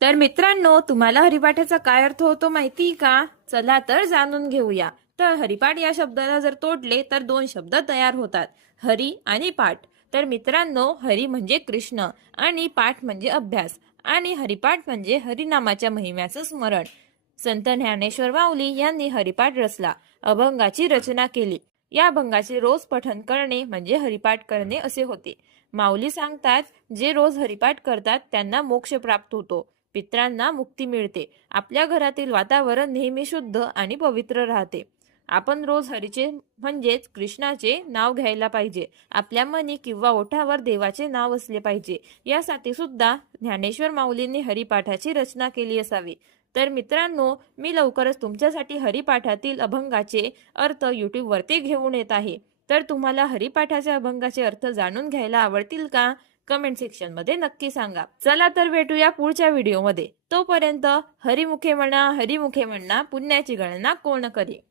तर मित्रांनो, तुम्हाला हरिपाठाचा काय अर्थ होतो माहिती का? चला तर जाणून घेऊया. तर हरिपाठ या शब्दाला जर तोडले तर दोन शब्द तयार होतात, हरी आणि पाठ. तर मित्रांनो, हरी म्हणजे कृष्ण आणि पाठ म्हणजे अभ्यास, आणि हरिपाठ म्हणजे हरिनामाच्या महिम्याचं स्मरण. संत ज्ञानेश्वर माऊली यांनी हरिपाठ रचला, अभंगाची रचना केली. या अभंगाचे रोज पठण करणे म्हणजे हरिपाठ करणे असे होते. माऊली सांगतात, जे रोज हरिपाठ करतात त्यांना मोक्ष प्राप्त होतो, पितरांना मुक्ती मिळते, आपल्या घरातील वातावरण नेहमी शुद्ध आणि पवित्र राहते. आपण रोज हरीचे म्हणजेच कृष्णाचे नाव घ्यायला पाहिजे. आपल्या मनी किंवा ओठावर देवाचे नाव असले पाहिजे. यासाठी सुद्धा ज्ञानेश्वर माऊलींनी हरिपाठाची रचना केली असावी. तर मित्रांनो, मी लवकरच तुमच्यासाठी हरिपाठातील अभंगाचे अर्थ यूट्यूबवरती घेऊन येत आहे. तर तुम्हाला हरिपाठाच्या अभंगाचे अर्थ जाणून घ्यायला आवडतील का? कमेंट सेक्शन मध्ये नक्की सांगा. चला तर भेटूया पुढच्या व्हिडिओमध्ये. तोपर्यंत हरिमुखे म्हणा, हरिमुखे म्हणा, पुण्याची गणना कोण करे.